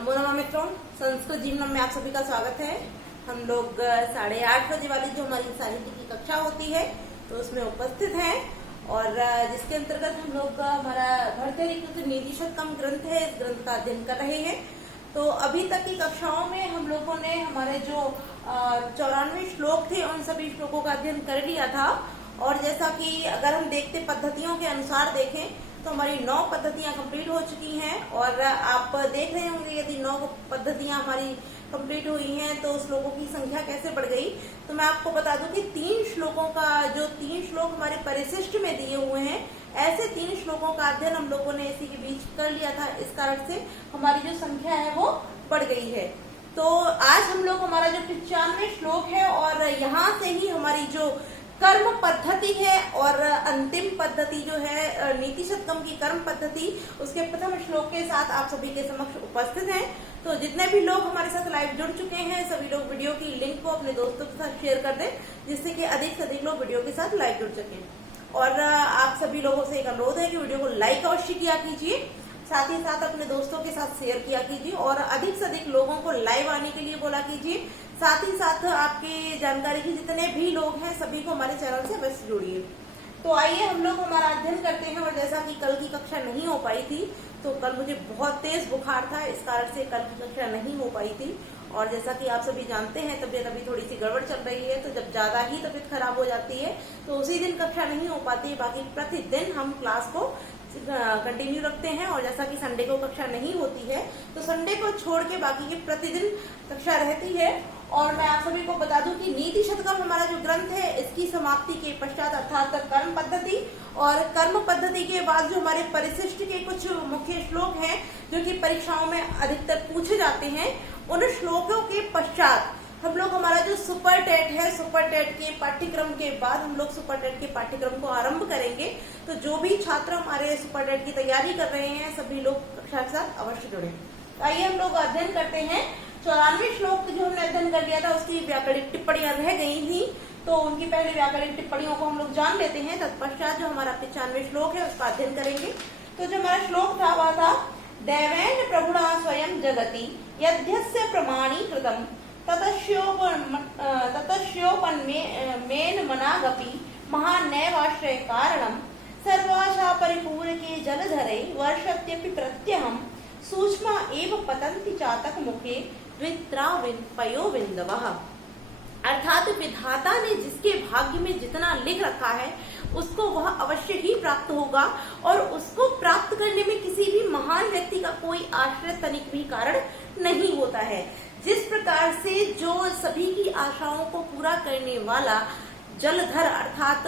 नमो नमः मित्रों, संस्कृत जीवनम में आप सभी का स्वागत है। हम लोग 8:30 बजे वाली जो हमारी साहित्य की कक्षा होती है तो उसमें उपस्थित हैं और जिसके अंतर्गत हम लोग हमारा भर्तृहरि नीति शतकम ग्रंथ है, इस ग्रंथ का अध्ययन कर रहे हैं। तो अभी तक की कक्षाओं में हम लोगों ने हमारे जो 94 श्लोक थे उन सभी श्लोकों का अध्ययन कर लिया था। और जैसा कि अगर हम देखते पद्धतियों के अनुसार देखें तो हमारी 9 पद्धतियां कंप्लीट हो चुकी हैं और आप देख रहे होंगे यदि 9 पद्धतियां हमारी कंप्लीट हुई हैं तो श्लोकों की संख्या कैसे बढ़ गई। तो मैं आपको बता दूं कि 3 श्लोकों का जो 3 श्लोक हमारे परिशिष्ट में दिए हुए हैं, ऐसे 3 श्लोकों का अध्ययन हम लोगों ने इसी के बीच कर लिया था। इस कारण से हमारी जो संख्या है वो बढ़ गई है। तो आज हम लोग हमारा जो 95 श्लोक है और यहाँ से ही हमारी जो कर्म पद्धति है और अंतिम पद्धति जो है नीति शतकम की कर्म पद्धति, उसके प्रथम श्लोक के साथ आप सभी के समक्ष उपस्थित हैं। तो जितने भी लोग हमारे साथ लाइव जुड़ चुके हैं सभी लोग वीडियो की लिंक को अपने दोस्तों के साथ शेयर कर दें, जिससे कि अधिक से अधिक लोग वीडियो के साथ लाइव जुड़ सकें। और आप सभी लोगों से एक अनुरोध है कि वीडियो को लाइक अवश्य किया कीजिए, साथ ही साथ अपने दोस्तों के साथ शेयर किया कीजिए और अधिक से अधिक लोगों को लाइव आने के लिए बोला कीजिए। साथ ही साथ आपकी जानकारी के जितने भी लोग हैं सभी को हमारे चैनल से अवश्य जोड़िए। तो आइए हम लोग हमारा अध्ययन करते हैं। और जैसा कि कल की कक्षा नहीं हो पाई थी तो कल मुझे बहुत तेज बुखार था, इस कारण से कल की कक्षा नहीं हो पाई थी। और जैसा कि आप सभी जानते हैं तबीयत अभी थोड़ी सी गड़बड़ चल रही है, तो जब ज्यादा ही तबीयत खराब हो जाती है तो उसी दिन कक्षा नहीं हो पाती है। बाकी प्रतिदिन हम क्लास को कंटिन्यू रखते हैं और जैसा कि संडे को कक्षा नहीं होती है तो संडे को छोड़ के बाकी के प्रतिदिन कक्षा रहती है। और मैं आप सभी को बता दूं कि नीति शतकम हमारा जो ग्रंथ है इसकी समाप्ति के पश्चात अर्थात कर्म पद्धति और कर्म पद्धति के बाद जो हमारे परिशिष्ट के कुछ मुख्य श्लोक हैं जो कि परीक्षाओं में अधिकतर पूछे जाते हैं, उन श्लोकों के पश्चात हम लोग हमारा जो सुपर टेट है, सुपर टेट के पाठ्यक्रम के बाद हम लोग सुपर टेट के पाठ्यक्रम को आरंभ करेंगे। तो जो भी छात्र हमारे सुपर टेट की तैयारी कर रहे हैं सभी लोग कक्षा के साथ अवश्य जुड़े। आइए हम लोग अध्ययन करते हैं। 94 श्लोक जो हमने अध्ययन कर लिया था उसकी व्याकरणिक टिप्पणियां रह गई थी, तो उनकी पहले व्याकरणिक टिप्पणियों को हम लोग जान लेते हैं। तत्पश्चात जो हमारा 95 श्लोक है उसका अध्ययन करेंगे। तो जो हमारा श्लोक था वह था दैवेन प्रभुणा स्वयं जगति यद्यस्य प्रमाणी कृतम ततस्योपन्मेन मनागपि महानैवाश्रय कारणम सर्वाशा परिपूरके जलधरे वर्षत्यपि प्रत्यहम सूक्ष्म एव पतन्ति चातक मुखे पयोविंदवः। अर्थात विधाता ने जिसके भाग्य में जितना लिख रखा है उसको वह अवश्य ही प्राप्त होगा और उसको प्राप्त करने में किसी भी महान व्यक्ति का कोई आश्रय तनिक भी कारण नहीं होता है। जिस प्रकार से जो सभी की आशाओं को पूरा करने वाला जलधर अर्थात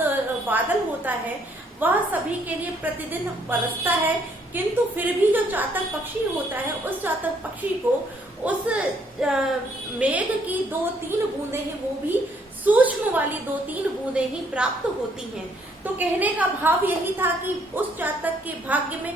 बादल होता है वह सभी के लिए प्रतिदिन बरसता है, किंतु फिर भी जो चातक पक्षी होता है उस चातक पक्षी को उस मेघ की 2-3 बूंदे हैं वो भी सूक्ष्म वाली 2-3 बूंदे ही प्राप्त होती हैं। तो कहने का भाव यही था कि उस चातक के भाग्य में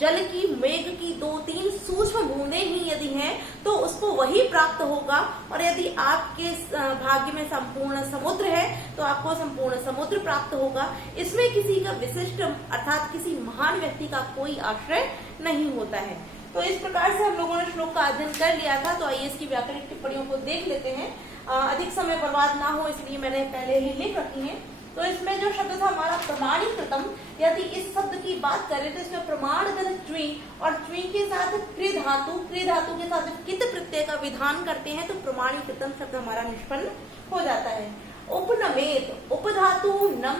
जल की मेघ की 2-3 सूक्ष्म बूंदे ही यदि हैं तो उसको वही प्राप्त होगा। और यदि आपके भाग्य में संपूर्ण समुद्र है तो आपको संपूर्ण समुद्र प्राप्त होगा। इसमें किसी का विशिष्ट अर्थात किसी महान व्यक्ति का कोई आश्रय नहीं होता है। तो इस प्रकार से हम लोगों ने श्लोक का अध्ययन कर लिया था। तो आइए इसकी व्याकरणिक टिप्पणियों को देख लेते हैं। अधिक समय बर्बाद ना हो इसलिए मैंने पहले ही लिख रखी है। तो इसमें जो शब्द था हमारा प्रमाणीकृतम, यदि इस शब्द की बात करें तो इसमें प्रमाण धन ट्वी और ट्वी के साथ क्रि धातु के साथ कित प्रत्यय का विधान करते हैं तो प्रमाणीकृतम शब्द हमारा निष्पन्न हो जाता है। उपनमेत उपधातु नम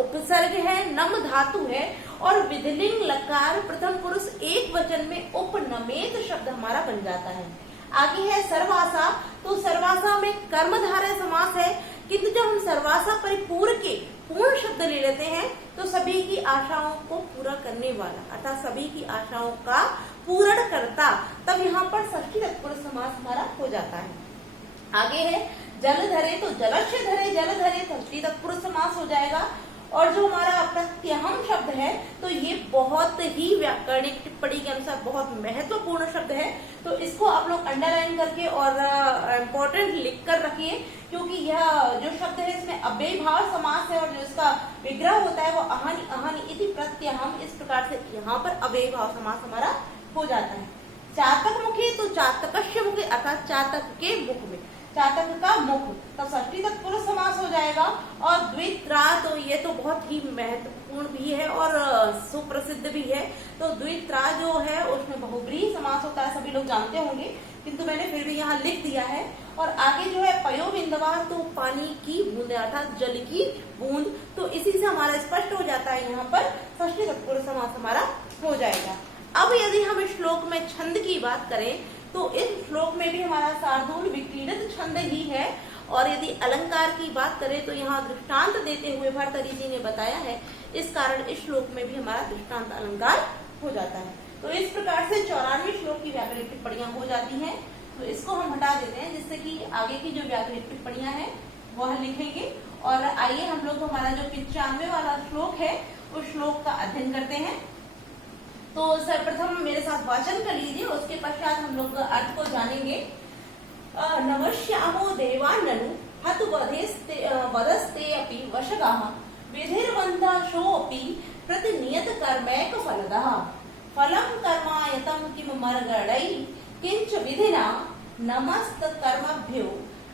उपसर्ग है, नम धातु है और विधिलिंग लकार प्रथम पुरुष एक वचन में उपनमेत शब्द हमारा बन जाता है। आगे है सर्वासा, तो सर्वासा में कर्मधारय समास है, किंतु जब हम सर्वासा परिपूर्ण के पूर्ण शब्द ले लेते हैं तो सभी की आशाओं को पूरा करने वाला अर्थात सभी की आशाओं का पूर्ण करता, तब यहाँ पर षष्ठी तत्पुरुष समास हमारा हो जाता है। आगे है जलधरे, तो जलस्य धरे जलधरे षष्ठी तत्पुरुष समास हो जाएगा। और जो हमारा प्रत्यहम शब्द है तो ये बहुत ही व्याकरणिक टिप्पणी के अनुसार बहुत महत्वपूर्ण शब्द है। तो इसको आप लोग अंडरलाइन करके और इम्पोर्टेंट लिख कर रखिए, क्योंकि यह जो शब्द है इसमें अव्ययभाव समास है और जो इसका विग्रह होता है वो अहानि अहानि इति प्रत्यहम, इस प्रकार से यहाँ पर अव्ययभाव समास हमारा हो जाता है। चातक मुखी, तो चातकस्य मुखी अर्थात चातक के मुख में, चातक का मुख, तो षष्ठी तत्पुरुष समास हो जाएगा। और द्वित्रा, तो ये तो बहुत ही महत्वपूर्ण भी है और सुप्रसिद्ध भी है। तो द्वित्रा जो है उसमें बहुब्रीहि समास होता है, सभी लोग जानते होंगे, किंतु मैंने फिर भी यहाँ लिख दिया है। और आगे जो है पयोबिंदवा, तो पानी की बूंद अर्थात जल की बूंद, तो इसी से हमारा स्पष्ट हो जाता है यहाँ पर षष्ठी तत्पुरुष समास हमारा हो जाएगा। अब यदि हम इस श्लोक में छंद की बात करें तो इस श्लोक में भी हमारा शार्दूल विक्रीडित छंद ही है। और यदि अलंकार की बात करें तो यहाँ दृष्टांत देते हुए भर्तृहरि जी ने बताया है, इस कारण इस श्लोक में भी हमारा दृष्टांत अलंकार हो जाता है। तो इस प्रकार से 94 श्लोक की व्याकरणिक टिप्पणियां हो जाती हैं। तो इसको हम हटा देते हैं, जिससे कि आगे की जो व्याकरणिक टिप्पणियां हैं वह लिखेंगे। और आइए हम लोग हमारा जो 95 वाला श्लोक है उस श्लोक का अध्ययन करते हैं। तो सर्वप्रथम मेरे साथ वाचन कर लीजिए, उसके पश्चात हम लोग अर्थ को जानेंगे। नमस्यामो देवाननु हत वदस्ते अपि वशगाः विधिर्वन्दाशोऽपि प्रतिनियत कर्मैक फलदः फलं कर्मायतं किम मर्गणै किंच विधिना नमस्त कर्मभ्यो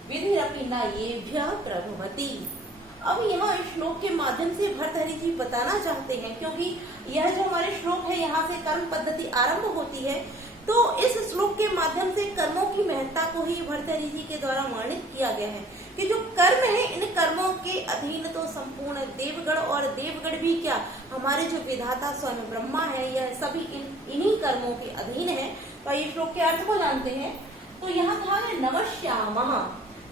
विधिरपि न येभ्यः प्रभवति। अब यहाँ इस श्लोक के माध्यम से भर्तृहरि जी बताना चाहते हैं, क्योंकि यह जो हमारे श्लोक है यहाँ से कर्म पद्धति आरंभ होती है, तो इस श्लोक के माध्यम से कर्मों की महत्ता को ही भर्तृहरि जी के द्वारा वर्णित किया गया है कि जो कर्म है इन कर्मों के अधीन तो संपूर्ण देवगण, और देवगण भी क्या हमारे जो विधाता स्वयं ब्रह्मा है, यह सभी इन्हीं कर्मों के अधीन है। तो इस श्लोक के अर्थ को जानते हैं। तो यहाँ कहा है नमस्यामः,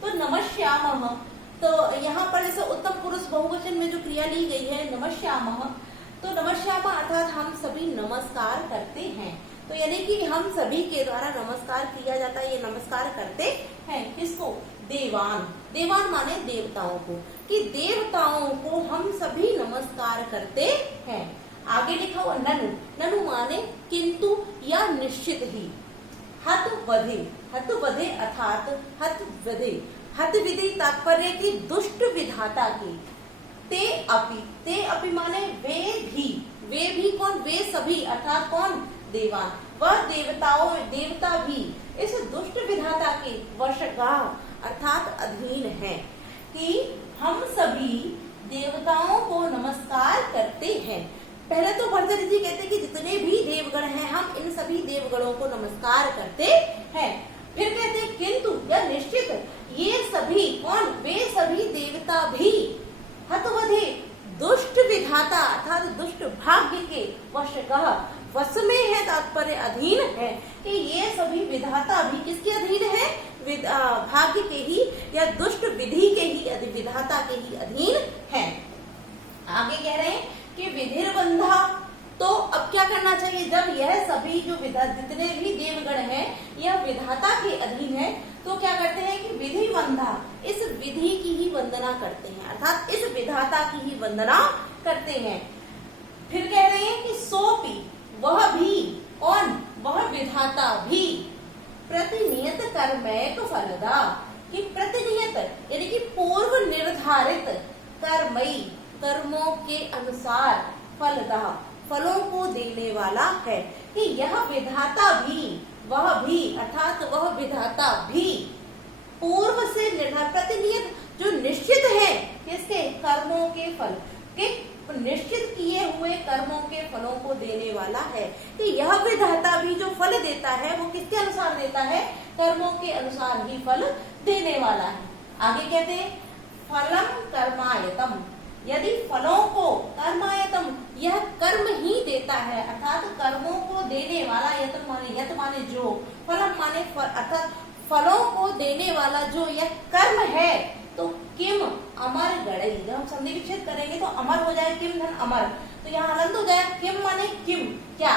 तो नमस्यामः, तो यहाँ पर जैसे उत्तम पुरुष बहुवचन में जो क्रिया ली गई है नमस्यामः, तो नमस्यामः अर्थात हम सभी नमस्कार करते हैं। तो यानी कि हम सभी के द्वारा नमस्कार किया जाता है, ये नमस्कार करते हैं किसको? देवान, देवान माने देवताओं को, कि देवताओं को हम सभी नमस्कार करते हैं। आगे लिखा हुआ ननु, ननु माने किंतु या निश्चित ही। हत वधे, हत वधे अर्थात हत वधे, हत विधि तात्पर्य की दुष्ट विधाता की। ते अपि माने वे भी कौन? वे सभी अर्थात कौन? देवान, वह देवताओं देवता भी इस दुष्ट विधाता के वशगाह अर्थात अधीन है, कि हम सभी देवताओं को नमस्कार करते हैं। पहले तो भर्तृहरि जी कहते हैं कि जितने भी देवगण हैं हम इन सभी देवगणों को नमस्कार करते हैं। फिर कहते हैं किंतु या निश्चित ये सभी कौन? वे सभी देवता भी हतवधे दुष्ट विधाता अर्थात दुष्ट भाग्य के वशगाह, वश में है तात्पर्य अधीन है, कि ये सभी विधाता भी किसके अधीन है? भाग्य के ही या दुष्ट विधि के ही, विधाता के ही अधीन है। आगे कह रहे हैं कि विधिर्बंधा, तो अब क्या करना चाहिए? जब यह सभी जो जितने भी देवगण हैं यह विधाता के अधीन है, तो क्या करते हैं कि विधि बंधा, इस विधि की ही वंदना करते हैं, अर्थात इस विधाता की ही वंदना करते हैं। फिर कह रहे हैं कि सोपी, वह भी कौन? वह विधाता भी प्रतिनियत कर्मैक फलदा, कि प्रतिनियत यानी कि पूर्व निर्धारित कर्मई, कर्मों के अनुसार फलदा, फलों को देने वाला है, कि यह विधाता भी, वह भी अर्थात वह विधाता भी पूर्व से निर्धारित, प्रतिनियत जो निश्चित है किसके? कर्मों के फल के, निश्चित किए हुए कर्मों के फलों को देने वाला है, कि यह विधाता भी जो फल देता है वो किसके अनुसार देता है? कर्मों के अनुसार ही फल देने वाला है। आगे कहते हैं फलम कर्मायतम, यदि फलों को कर्मायतम, यह कर्म ही देता है, अर्थात कर्मों को देने वाला, यत माने जो, फलम माने अर्थात फलों को देने वाला जो यह कर्म है, तो किम अमर गणई, जब हम संधि विच्छेद करेंगे तो अमर हो जाए किम धन अमर, तो यहाँ हलंत हो जाए किम माने किम, क्या?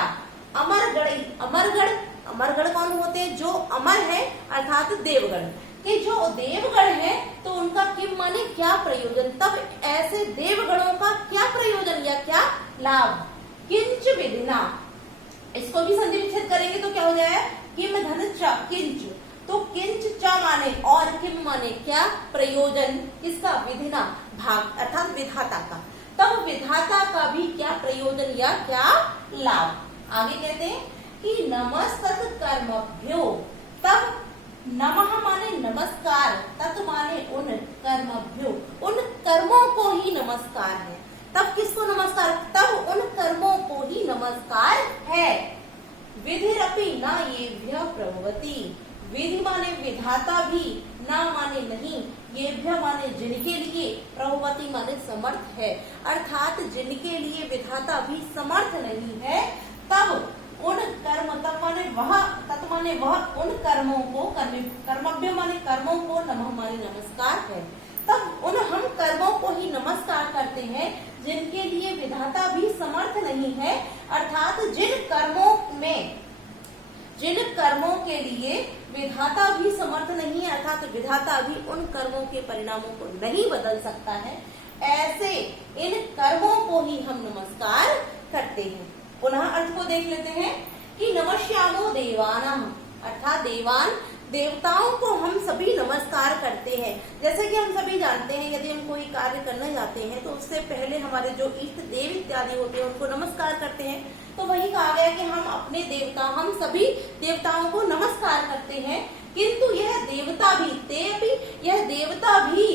अमर गणई, अमरगण, अमरगण कौन होते हैं? जो अमर है अर्थात देवगण, कि जो देवगण है तो उनका किम माने क्या प्रयोजन, तब ऐसे देवगणों का क्या प्रयोजन या क्या लाभ? किंच विधिना, इसको भी संधि विच्छेद करेंगे तो क्या हो जाए? किम धन च किंच, तो किंच च माने और किम माने क्या प्रयोजन, किसका? विधिना भाग अर्थात विधाता का, तब विधाता का भी क्या प्रयोजन या क्या लाभ। आगे कहते हैं कि नमस्तत् कर्मभ्यो, तब नमः माने नमस्कार, तत् माने उन कर्मभ्यो, उन कर्मों को ही नमस्कार है। तब किसको नमस्कार? तब उन कर्मों को ही नमस्कार है। विधिरपि न येभ्यः प्रभवति, विधि माने विधाता भी, ना माने नहीं, येभ्यः माने जिनके लिए, प्रभवति माने समर्थ है, अर्थात जिनके लिए विधाता भी समर्थ नहीं है, तब उन कर्म, तब माने वह, तत् माने वह उन कर्मों को, कर्मभ्य माने कर्मों को, नमः माने नमस्कार है। तब उन हम कर्मों को ही नमस्कार करते हैं जिनके लिए विधाता भी समर्थ नहीं है, अर्थात जिन कर्मों के लिए विधाता भी समर्थ नहीं है, अर्थात विधाता भी उन कर्मों के परिणामों को नहीं बदल सकता है, ऐसे इन कर्मों को ही हम नमस्कार करते हैं। पुनः अर्थ को देख लेते हैं कि नमस्यामो देवानां, अर्थात देवताओं को हम सभी नमस्कार करते हैं। जैसे कि हम सभी जानते हैं, यदि हम कोई कार्य करना चाहते हैं तो उससे पहले हमारे जो इष्ट देव इत्यादि होते हैं उनको नमस्कार करते हैं। तो वही कहा गया कि हम अपने देवता, हम सभी देवताओं को नमस्कार करते हैं, किंतु यह देवता भी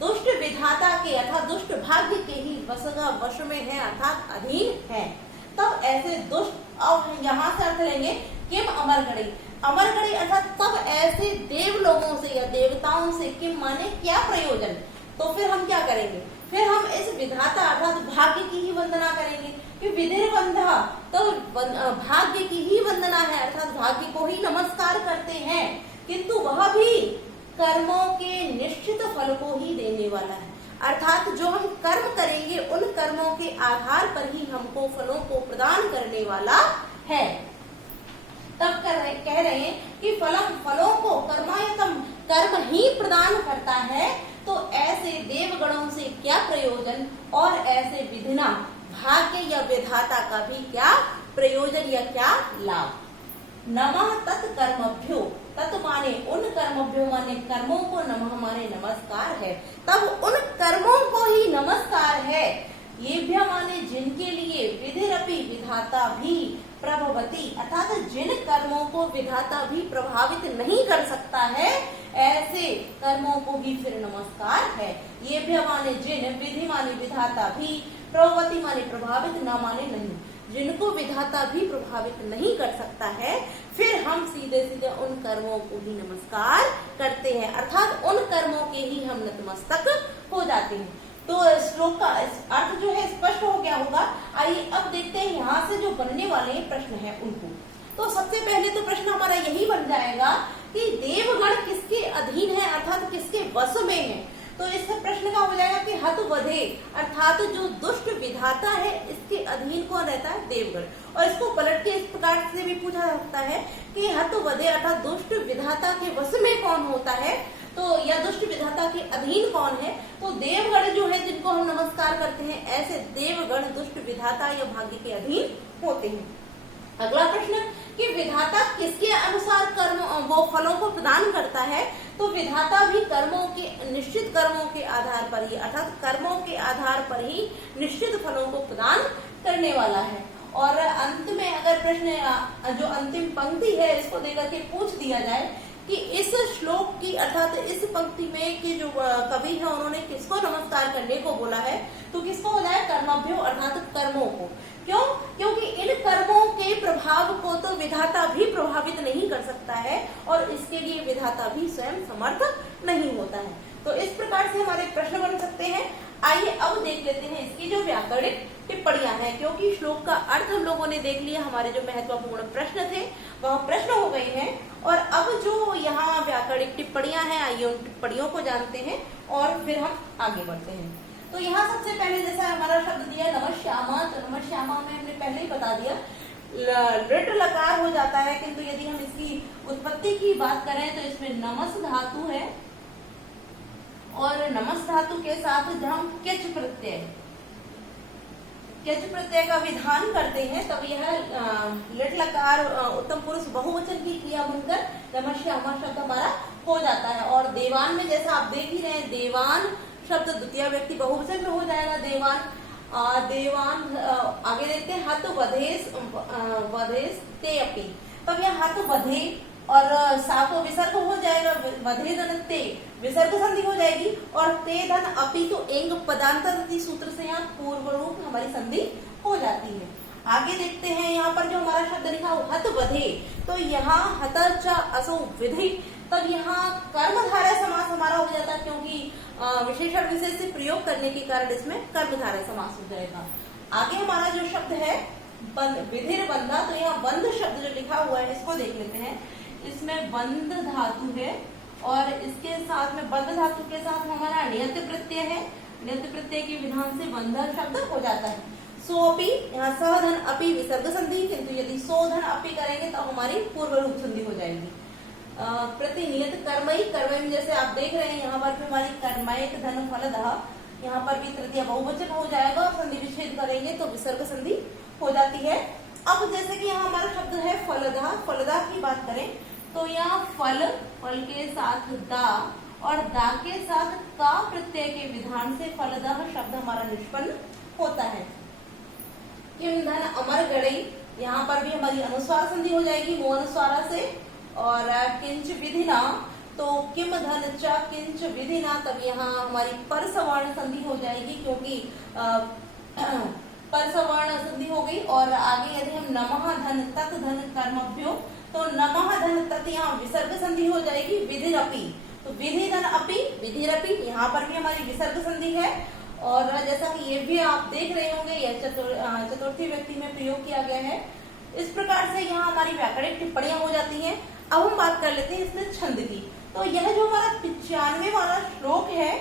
दुष्ट विधाता के, अर्थात दुष्ट भाग्य के ही वश में है, अर्थात अधीन है। तब ऐसे दुष्ट, अब यहाँ से अर्थ लेंगे किम अमरगढ़ी, अर्थात तब ऐसे देव लोगों से या देवताओं से किम माने क्या प्रयोजन। तो फिर हम क्या करेंगे? फिर हम इस विधाता अर्थात भाग्य की ही वंदना करेंगे कि विधिर्वंदा, तो भाग्य की ही वंदना है, अर्थात भाग्य को ही नमस्कार करते हैं, किंतु वह भी कर्मों के निश्चित फल को ही देने वाला है, अर्थात जो हम कर्म करेंगे उन कर्मों के आधार पर ही हमको फलों को प्रदान करने वाला है। तब कह रहे हैं कि फलों को कर्मायतम, कर्म ही प्रदान करता है, तो ऐसे देवगणों से क्या प्रयोजन और ऐसे विधिना भाग्य या विधाता का भी क्या प्रयोजन या क्या लाभ। नमः तत् कर्मभ्यो, तत् माने उन कर्मभ्यो माने कर्मों को, नमः माने नमस्कार है, तब उन कर्मों को ही नमस्कार है। येभ्य माने जिनके लिए, विधिरपि विधाता भी, प्रभवति अर्थात जिन कर्मों को विधाता भी प्रभावित नहीं कर सकता है, ऐसे कर्मों को भी फिर नमस्कार है। येभ्य माने जिन, विधि माने विधाता भी, प्रभवति माने प्रभावित, न माने नहीं, जिनको विधाता भी प्रभावित नहीं कर सकता है, फिर हम सीधे सीधे उन कर्मों को ही नमस्कार करते हैं, अर्थात उन कर्मों के ही हम नतमस्तक हो जाते हैं। तो श्लोक का अर्थ जो है स्पष्ट हो गया होगा। आइए अब देखते हैं यहाँ से जो बनने वाले प्रश्न हैं उनको। तो सबसे पहले तो प्रश्न हमारा यही बन जाएगा कि देवगण किसके अधीन है, अर्थात किसके वश में है। तो इस प्रश्न का हो जाएगा कि हतवधे, अर्थात जो दुष्ट विधाता है इसके अधीन कौन रहता है? देवगण। और इसको पलट के इस प्रकार से भी पूछा जा सकता है कि हतवधे अर्थात दुष्ट विधाता के वश में कौन होता है, तो या दुष्ट विधाता के अधीन कौन है? तो देवगण जो है जिनको हम नमस्कार करते हैं, ऐसे देवगण दुष्ट विधाता या भाग्य के अधीन होते हैं। अगला प्रश्न कि विधाता किसके अनुसार कर्म वो फलों को प्रदान करता है, तो विधाता भी कर्मों के, निश्चित कर्मों के आधार पर ही, अर्थात कर्मों के आधार पर ही निश्चित फलों को प्रदान करने वाला है। और अंत में अगर प्रश्न जो अंतिम पंक्ति है इसको देकर के पूछ दिया जाए कि इस श्लोक की, अर्थात इस पंक्ति में कि जो कवि है उन्होंने किसको नमस्कार करने को बोला है, तो किसको हो जाए? कर्मभ्यो अर्थात कर्मों को। क्यों? क्योंकि इन कर्मों के प्रभाव को तो विधाता भी प्रभावित नहीं कर सकता है और इसके लिए विधाता भी स्वयं समर्थ नहीं होता है। तो इस प्रकार से हमारे प्रश्न बन सकते हैं। आइए अब देख लेते हैं इसकी जो व्याकरणिक टिप्पणियां हैं, क्योंकि श्लोक का अर्थ हम लोगों ने देख लिया, हमारे जो महत्वपूर्ण प्रश्न थे वह प्रश्न हो गए हैं। और अब जो यहाँ व्याकरणिक टिप्पणियां हैं, आइए उन टिप्पणियों को जानते हैं और फिर हम आगे बढ़ते हैं। तो यहाँ सबसे पहले जैसा हमारा शब्द दिया नमस्यामा, तो नमस्यामा में हमने पहले ही बता दिया लृट लकार हो जाता है, किंतु यदि हम इसकी उत्पत्ति की बात करें तो इसमें नमस धातु है और नमस धातु के साथ जब हम किच प्रत्यय का विधान करते हैं तब यह लिट लकार उत्तम पुरुष बहुवचन की क्रिया बनकर नमस्यामा शब्द हमारा हो जाता है। और देवान में जैसा आप देख ही रहे हैं, देवान शब्द द्वितीय व्यक्ति बहुवचन में हो जाएगा देवान। देवान, आगे देखते हैं हत वधेस ते अपि। तब यहाँ हत वधे और सा को विसर्ग हो जाएगा, वधे धन ते विसर्ग संधि हो जाएगी, और ते धन अपि तो एंग पदांतर सूत्र से यहाँ पूर्व रूप हमारी संधि हो जाती है। आगे देखते हैं यहाँ पर जो हमारा शब्द लिखा हत वधे, तो यहाँ हत च असो विधि, तब यहाँ कर्मधारय समास हमारा हो जाता है, क्योंकि विशेषण विशेष से प्रयोग करने के कारण इसमें कर्मधारय समास हो जाएगा। आगे हमारा जो शब्द है विधिर बंधा, तो यहाँ बंध शब्द जो लिखा हुआ है इसको देख लेते हैं। इसमें बंध धातु है और इसके साथ में बंध धातु के साथ हमारा नियत प्रत्यय है। नियत प्रत्यय के विधान से बंधन शब्द हो जाता है। सोपि, यहाँ सधन अपि विसर्ग संधि, किंतु यदि सोधन अपि करेंगे तो हमारी पूर्व रूप संधि हो जाएगी। प्रतिनियत कर्मई, कर्मई जैसे आप देख रहे हैं यहाँ पर भी हमारी कर्मयक धन फलदह, यहाँ पर भी तृतीय बहुवचन हो जाएगा और संधि विच्छेद करेंगे तो विसर्ग संधि हो जाती है। अब जैसे कि यहाँ हमारा शब्द है फलदा, फलदा की बात करें तो यहाँ फल, फल के साथ दा और दा के साथ का प्रत्यय के विधान से फलदा शब्द हमारा निष्पन्न होता है। किम धन अमर गड़ई, यहाँ पर भी हमारी अनुस्वार संधि हो जाएगी मो अनुस्वारा से, और किंच विधिना, तो किम धन च किंच विधिना, तब यहाँ हमारी परसवर्ण संधि हो जाएगी, क्योंकि परसवर्ण संधि हो गई। और आगे यदि हम नमः धन तत् धन कर्मभ्यो, तो नमः धन तत् यहाँ विसर्ग संधि हो जाएगी विधिरपि, तो विधि धन अपि विधिरपि, यहाँ पर भी हमारी विसर्ग संधि है। और जैसा कि ये भी आप देख रहे होंगे, यह चतुर्थी व्यक्ति में प्रयोग किया गया है। इस प्रकार से यहाँ हमारी व्याकरणिक टिप्पणियां हो जाती हैं। अब हम बात कर लेते हैं इसमें छंद की। तो यह जो हमारा 95 वाला श्लोक है,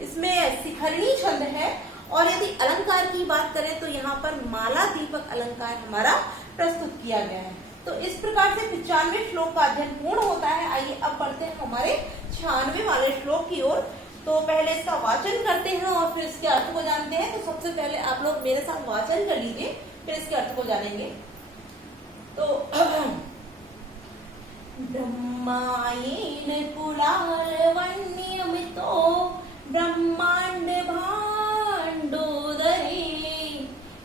इसमें शिखरणी छंद है। और यदि अलंकार की बात करें तो यहाँ पर माला दीपक अलंकार हमारा प्रस्तुत किया गया है। तो इस प्रकार से 95 श्लोक का अध्ययन पूर्ण होता है। आइए अब बढ़ते हैं हमारे 96 वाले श्लोक की ओर। तो पहले इसका वाचन करते हैं और फिर इसके अर्थ को जानते हैं। तो सबसे पहले आप लोग मेरे साथ वाचन कर लीजिए, फिर इसके अर्थ को जानेंगे। तो ब्रह्मायेन कुलालवन्यमितो ब्रह्मांड भाण्डोदरे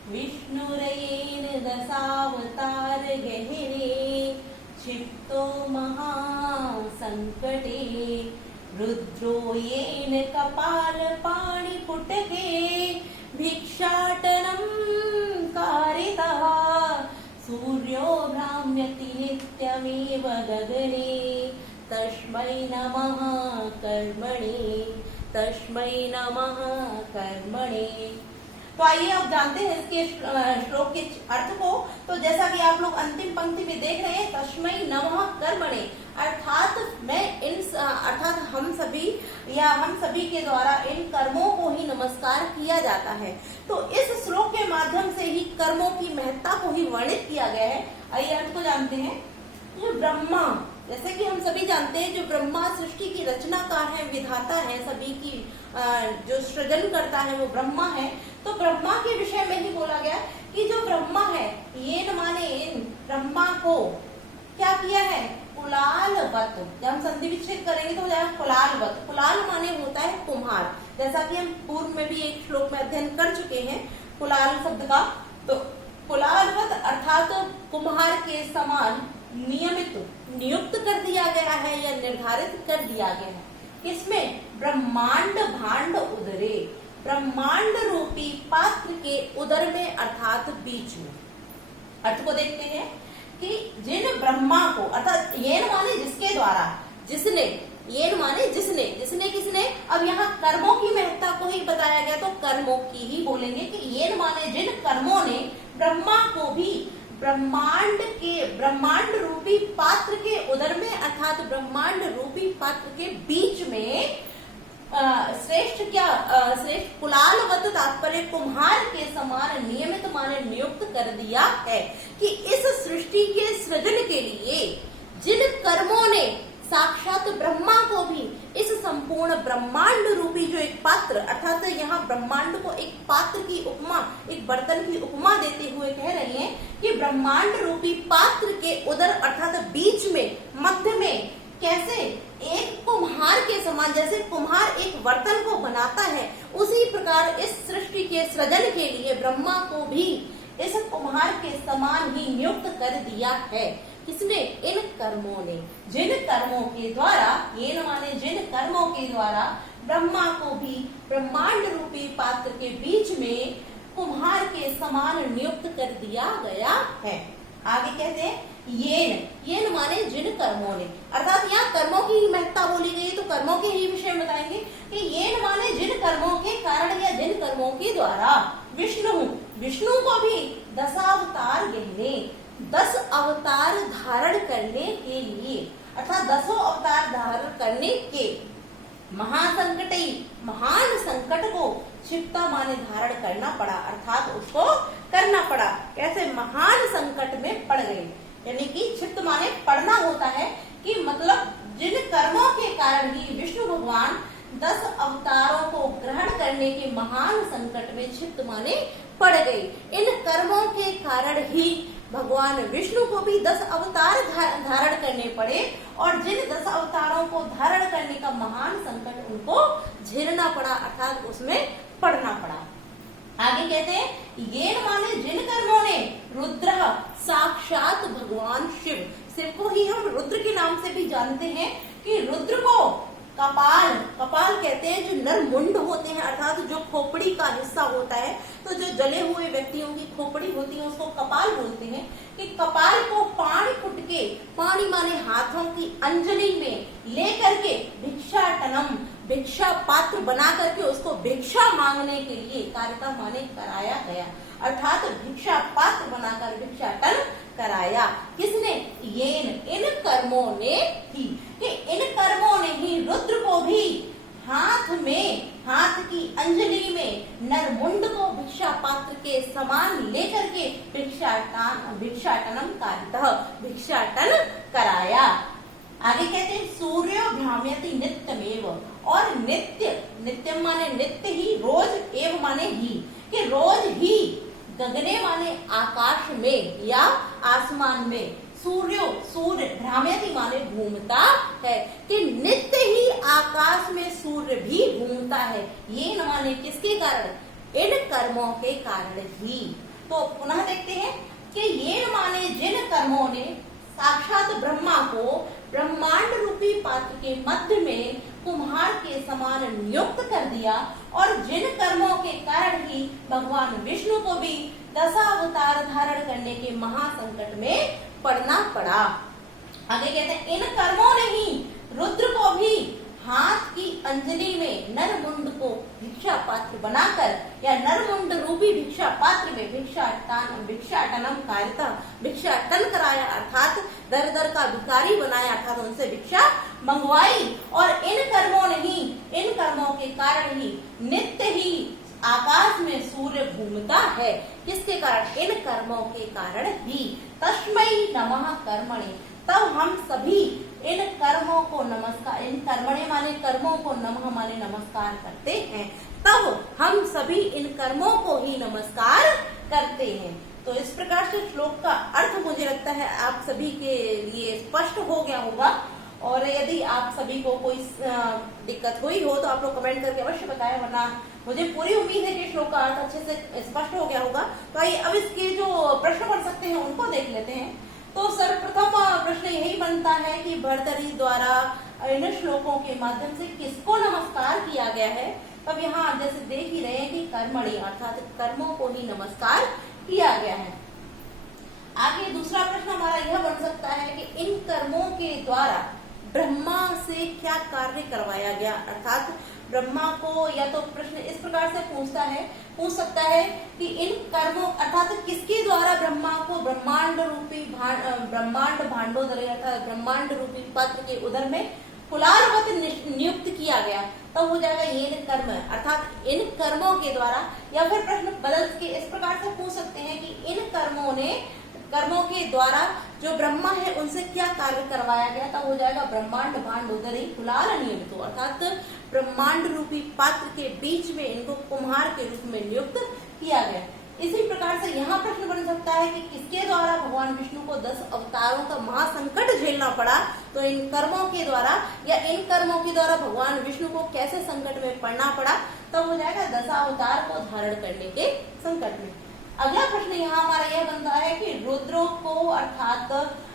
विष्णुरेन दशावतार गहने क्षिप्तो महासंकटे रुद्रो येन कपालपाणिपुटके भिक्षाटनं कारितः सूर्यो भ्राम्यति नित्यमेव गगने तस्मै नमः कर्मणे, तस्मै नमः कर्मणे। तो आइए अब जानते हैं इसके श्लोक के अर्थ को। तो जैसा कि आप लोग अंतिम पंक्ति में देख रहे हैं, तस्मै नमः कर्मणे, अर्थात अर्थात हम सभी के द्वारा इन कर्मों को ही नमस्कार किया जाता है। तो इस श्लोक के माध्यम से ही कर्मों की महत्ता को ही वर्णित किया गया है। आइए अर्थ को जानते हैं। जो ब्रह्मा, जैसे कि हम सभी जानते हैं, जो ब्रह्मा सृष्टि की रचनाकार है, विधाता है, सभी की जो सृजन करता है वो ब्रह्मा है। तो ब्रह्मा के विषय में ही बोला गया कि जो ब्रह्मा है, ये न माने इन ब्रह्मा को क्या किया है, कुलालवत। जब हम संधि विच्छेद करेंगे तो हो जाएगा कुलालवत। कुलाल माने होता है कुम्हार, जैसा कि हम पूर्व में भी एक श्लोक में अध्ययन कर चुके हैं कुलाल शब्द का। तो कुलालवत अर्थात कुम्हार के समान नियुक्त कर दिया गया है या निर्धारित कर दिया गया है। किसमें? ब्रह्मांड भांड उदरे, ब्रह्मांड रूपी पात्र के उदर में अर्थात बीच में। अर्थ को देखते हैं कि जिन ब्रह्मा को, अर्थात ये माने जिसके द्वारा, जिसने, ये माने जिसने, जिसने किसने। अब यहाँ कर्मों की महत्ता को ही बताया गया, तो कर्मों की ही बोलेंगे कि ये माने जिन कर्मों ने ब्रह्मा को भी ब्रह्मांड रूपी पात्र के उदर में अर्थात ब्रह्मांड रूपी पात्र के बीच में श्रेष्ठ कुलालवत तात्पर्य कुम्हार के समान नियमित माने नियुक्त कर दिया है कि इस सृष्टि के सृजन के लिए जिन कर्मों ने साक्षात ब्रह्मा को भी इस संपूर्ण ब्रह्मांड रूपी जो एक पात्र, अर्थात यहाँ ब्रह्मांड को एक पात्र की उपमा, एक बर्तन की उपमा देते हुए कह रही हैं कि ब्रह्मांड रूपी पात्र के उदर अर्थात बीच में, मध्य में, कैसे एक कुम्हार के समान, जैसे कुम्हार एक बर्तन को बनाता है, उसी प्रकार इस सृष्टि के सृजन के लिए ब्रह्मा को भी इस कुम्हार के समान ही नियुक्त कर दिया है। किसने? इन कर्मों ने। जिन कर्मों के द्वारा, ये न माने जिन कर्मों के द्वारा ब्रह्मा को भी ब्रह्मांड रूपी पात्र के बीच में कुम्हार के समान नियुक्त कर दिया गया है। आगे कहते हैं येन माने जिन कर्मों ने, अर्थात यहाँ कर्मों की ही महत्ता बोली गई, तो कर्मों के ही विषय में बताएंगे कि येन माने जिन कर्मों के कारण या जिन कर्मों के द्वारा विष्णु को भी 10 अवतार गहने, 10 अवतार धारण करने के लिए, अर्थात 10 अवतार धारण करने के महासंकटी, महान संकट को क्षिप्ता माने धारण करना पड़ा, अर्थात उसको करना पड़ा। कैसे? महान संकट में पड़ गए, यानी कि क्षिप्त माने पड़ना होता है, कि मतलब जिन कर्मों के कारण ही विष्णु भगवान 10 अवतारों को ग्रहण करने के महान संकट में क्षिप्त माने पड़ गए। इन कर्मों के कारण ही भगवान विष्णु को भी 10 अवतार धारण करने पड़े, और जिन 10 अवतारों को धारण करने का महान संकट उनको झेलना पड़ा, अर्थात उसमें पड़ना पड़ा। आगे कहते हैं ये माने जिन कर्मों ने रुद्र, साक्षात भगवान शिव को ही हम रुद्र के नाम से भी जानते हैं, कि रुद्र को कपाल कहते हैं, जो नरमुंड होते हैं, अर्थात जो खोपड़ी का हिस्सा होता है, तो जो जले हुए व्यक्तियों की खोपड़ी होती है उसको कपाल बोलते हैं, कि कपाल को पानी फुट के, पानी माने हाथों की अंजलि में लेकर के भिक्षाटनम, भिक्षा पात्र बना करके उसको भिक्षा मांगने के लिए कार्यक्रम माने कराया गया, अर्थात भिक्षा पात्र बनाकर भिक्षाटन कराया। किसने? इन कर्मों ने ही, कि इन कर्मों ने ही रुद्र को भी हाथ की अंजलि में नरमुंड को भिक्षा पात्र के समान लेकर के भिक्षाटनम कारितः, भिक्षाटन कराया। आगे कहते हैं सूर्यो भ्राम्यति नित्यमेव, और नित्यम माने नित्य ही, रोज एव माने ही, कि रोज ही गगने माने आकाश में या आसमान में, सूर्य भ्राम्यति माने घूमता है, कि नित्य ही आकाश में सूर्य भी घूमता है। ये न माने किसके कारण? इन कर्मों के कारण ही। तो पुनः देखते हैं कि ये न माने जिन कर्मों ने साक्षात ब्रह्मा को ब्रह्मांड रूपी पात्र के मध्य में कुम्हार के समान नियुक्त कर दिया, और जिन कर्मों के कारण ही भगवान विष्णु को भी 10 अवतार धारण करने के महासंकट में पड़ना पड़ा। आगे कहते हैं इन कर्मों ने ही रुद्र को भी हाथ की अंजलि में नरमुंड को भिक्षा पात्र बनाकर, या नरमुंड रूपी भिक्षा पात्र में भिक्षाटनम कार्यता, भिक्षाटन कराया, अर्थात दर दर का भिखारी बनाया, अर्थात उनसे भिक्षा मंगवाई। और इन कर्मों ने ही, इन कर्मों के कारण ही नित्य ही आकाश में सूर्य घूमता है। किसके कारण? इन कर्मों के कारण ही। तस्मै नमः कर्मणे, तब हम सभी इन कर्मों को नमस्कार, इन कर्मणे माने कर्मों को, नमः माने नमस्कार करते हैं, तब हम सभी इन कर्मों को ही नमस्कार करते हैं। तो इस प्रकार से श्लोक का अर्थ मुझे लगता है आप सभी के लिए स्पष्ट हो गया होगा। और यदि आप सभी को कोई दिक्कत हुई हो तो आप लोग कमेंट करके अवश्य बताएं, वरना मुझे पूरी उम्मीद है कि श्लोक का अर्थ अच्छे से स्पष्ट हो गया होगा। तो आइए अब इसके जो प्रश्न पढ़ सकते हैं उनको देख लेते हैं। तो सर्वप्रथम प्रश्न यही बनता है कि भर्तृहरि द्वारा इन श्लोकों के माध्यम से किसको नमस्कार किया गया है। तब यहाँ आप जैसे देख ही रहे हैं कि कर्मणि अर्थात कर्मों को ही नमस्कार किया गया है। आगे दूसरा प्रश्न हमारा यह बन सकता है कि इन कर्मों के द्वारा ब्रह्मा से क्या कार्य करवाया गया, अर्थात ब्रह्मा को, या तो प्रश्न इस प्रकार से पूछ सकता है कि इन कर्मों अर्थात किसके द्वारा ब्रह्मा को ब्रह्मांड रूपी ब्रह्मांड भांडोदर अर्थात ब्रह्मांड रूपी पात्र के उदर में कुलालवत नियुक्त किया गया। तब हो जाएगा ये कर्म, अर्थात इन कर्मों के द्वारा। या फिर प्रश्न बदल के इस प्रकार से पूछ सकते हैं कि इन कर्मों के द्वारा जो ब्रह्मा है उनसे क्या कार्य करवाया गया। तब हो जाएगा ब्रह्मांड भांडोदरी कुलाल नियमित, अर्थात ब्रह्मांड रूपी पात्र के बीच में इनको कुम्हार के रूप में नियुक्त किया गया। इसी प्रकार से यहाँ प्रश्न बन सकता है कि किसके द्वारा भगवान विष्णु को 10 अवतारों का महासंकट झेलना पड़ा। तो इन कर्मों के द्वारा या इन कर्मों के द्वारा भगवान विष्णु को कैसे संकट में पड़ना पड़ा, तब हो जाएगा दशावतार को धारण करने के संकट में। अगला प्रश्न यहाँ हमारा यह बनता है कि रुद्रों को अर्थात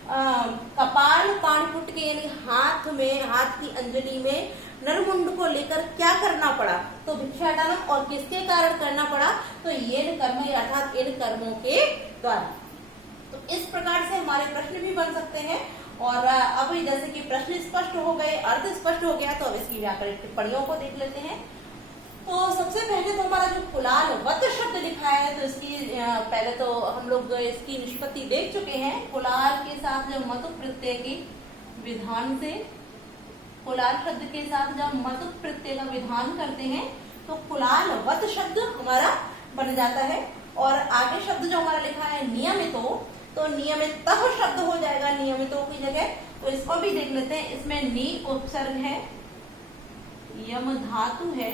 कपाल पाणपुट के यानी हाथ की अंजलि में नरमुंड को लेकर क्या करना पड़ा। तो भिक्षाटनम, और किसके कारण करना पड़ा, तो ये कर्म अर्थात इन कर्मों के द्वारा। तो इस प्रकार से हमारे प्रश्न भी बन सकते हैं। और अब जैसे कि प्रश्न स्पष्ट हो गए, अर्थ स्पष्ट हो गया, तो अब इसकी व्याकरण टिप्पणियों को देख लेते हैं। तो सबसे पहले तो हमारा जो कुलाल वत शब्द लिखा है, तो इसकी पहले तो हम लोग इसकी निष्पत्ति देख चुके हैं। कुलाल के साथ जब मतु प्रत्यय के विधान से, कुलाल शब्द के साथ जब मतु प्रत्यय का विधान करते हैं तो कुलाल वत शब्द हमारा बन जाता है। और आगे शब्द जो हमारा लिखा है नियमितो, तो नियमितः शब्द हो जाएगा नियमितो की जगह। तो इसको भी देख लेते हैं। इसमें नी उपसर्ग है, यम धातु है,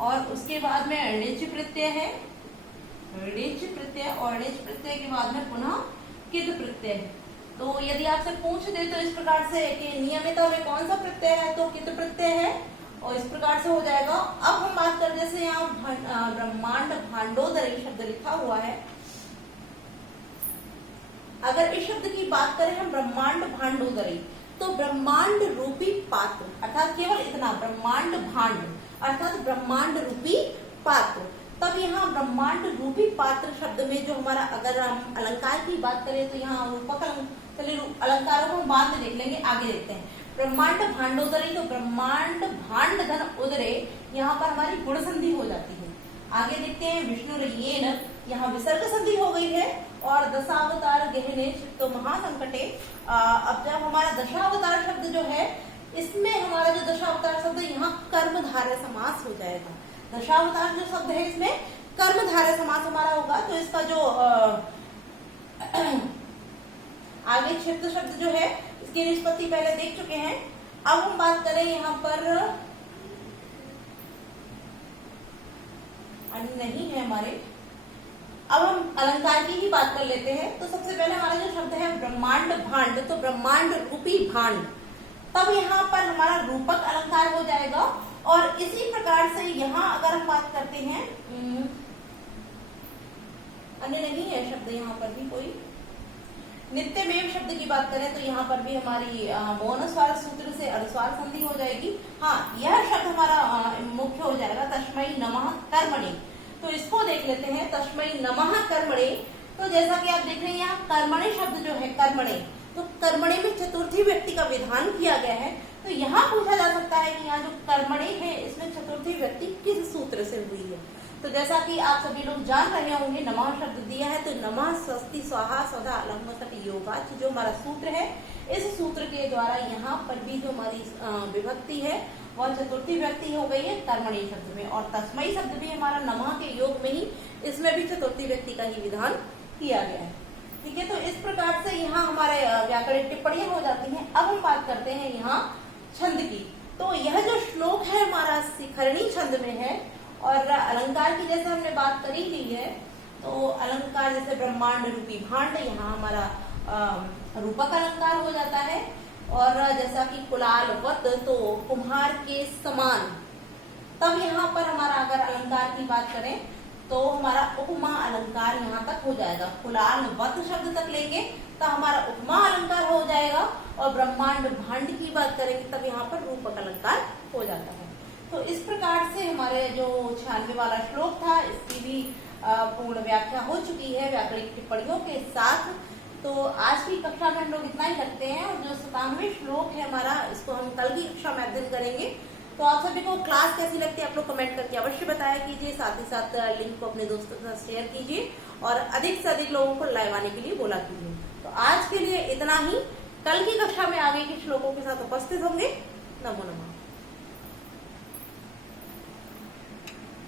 और उसके बाद में ऋच प्रत्यय है, ऋच प्रत्यय, और ऋच प्रत्यय के बाद में पुनः कित प्रत्यय है। तो यदि आपसे पूछ दे तो इस प्रकार से कि नियमिता में कौन सा प्रत्यय है, तो कित प्रत्यय है, और इस प्रकार से हो जाएगा। अब हम बात कर, जैसे यहाँ ब्रह्मांड भांडोदरी शब्द लिखा हुआ है, अगर इस शब्द की बात करें हम ब्रह्मांड भांडोदरी, तो ब्रह्मांड रूपी पात्र, अर्थात केवल इतना ब्रह्मांड भांड अर्थात ब्रह्मांड रूपी पात्र। तब यहाँ ब्रह्मांड रूपी पात्र शब्द में जो हमारा, अगर हम अलंकार की बात करें तो यहाँ रूपक अलंकारों को बाद में देख लेंगे, आगे देखते हैं। ब्रह्मांड भांडोदरी, तो ब्रह्मांड भांड धन उदरे, यहाँ पर हमारी गुण संधि हो जाती है। आगे देखते हैं विष्णु, यहाँ विसर्ग संधि हो गई है। और दशावतार गहने तो महासंकटे, अब जब हमारा दशावतार शब्द जो है, इसमें हमारा जो दशावतार शब्द यहाँ कर्मधारय समास हो जाएगा। दशावतार जो शब्द है इसमें कर्मधारय समास हमारा होगा। तो इसका जो आगे क्षेत्र शब्द जो है, इसकी निष्पत्ति पहले देख चुके हैं। अब हम बात करें यहाँ पर नहीं है हमारे, अब हम अलंकार की ही बात कर लेते हैं। तो सबसे पहले हमारा जो शब्द है ब्रह्मांड भांड, तो ब्रह्मांड रूपी भांड, तब यहाँ पर हमारा रूपक अलंकार हो जाएगा। और इसी प्रकार से यहाँ अगर हम बात करते हैं, अन्य नहीं है शब्द यहाँ पर भी कोई, नित्यमेव शब्द की बात करें तो यहाँ पर भी हमारी मौन स्वर सूत्र से अनुस्वार संधि हो जाएगी। हाँ, यह शब्द हमारा मुख्य हो जाएगा तस्मै नमः कर्मणि। तो इसको देख लेते हैं, तस्मै नमः कर्मणे। तो जैसा कि आप देख रहे हैं यहाँ कर्मणे शब्द जो है, कर्मणे, तो कर्मणे में चतुर्थी व्यक्ति का विधान किया गया है। तो यहाँ पूछा जा सकता है कि यहाँ जो कर्मणे है, इसमें चतुर्थी व्यक्ति किस सूत्र से हुई है। तो जैसा कि आप सभी लोग जान रहे होंगे, नमः शब्द दिया है, तो नमः स्वस्ति स्वाहा स्वधा अलंग सट योगा, जो हमारा सूत्र है, इस सूत्र के द्वारा यहाँ पर भी जो हमारी विभक्ति है वह चतुर्थी व्यक्ति हो गई है कर्मणी शब्द में। और तस्मयी शब्द भी हमारा नमः के योग में ही, इसमें भी चतुर्थी व्यक्ति का ही विधान किया गया है। ठीक है, तो इस प्रकार से यहाँ हमारे व्याकरण टिप्पणियां हो जाती हैं। अब हम बात करते हैं यहाँ छंद की। तो यह जो श्लोक है हमारा शिखरणी छंद में है। और अलंकार की जैसे हमने बात करी ली है, तो अलंकार जैसे ब्रह्मांड रूपी भांड, यहाँ हमारा रूपक अलंकार हो जाता है। और जैसा कि कुलाल वत, तो कुम्हार के समान, तब यहाँ पर हमारा अगर अलंकार की बात करें तो हमारा उपमा अलंकार यहाँ तक हो जाएगा। कुलाल वत शब्द तक लेंगे तो हमारा उपमा अलंकार हो जाएगा। और ब्रह्मांड भांड की बात करेंगे तब यहाँ पर रूपक अलंकार हो जाता है। तो इस प्रकार से हमारे जो 96 वाला श्लोक था, इसकी भी पूर्ण व्याख्या हो चुकी है व्याकरणिक टिप्पणियों के साथ। तो आज की कक्षा में हम लोग इतना ही रखते हैं। और जो 97वें श्लोक है हमारा, इसको हम कल की कक्षा में अध्ययन करेंगे। तो आप सभी को क्लास कैसी लगती है आप लोग कमेंट करके अवश्य बताया कीजिए। साथ ही साथ लिंक को अपने दोस्तों के साथ शेयर कीजिए और अधिक से अधिक लोगों को लाइव आने के लिए बोला कीजिए। तो आज के लिए इतना ही। कल की कक्षा में आगे के श्लोकों के साथ उपस्थित होंगे। नमो नमः।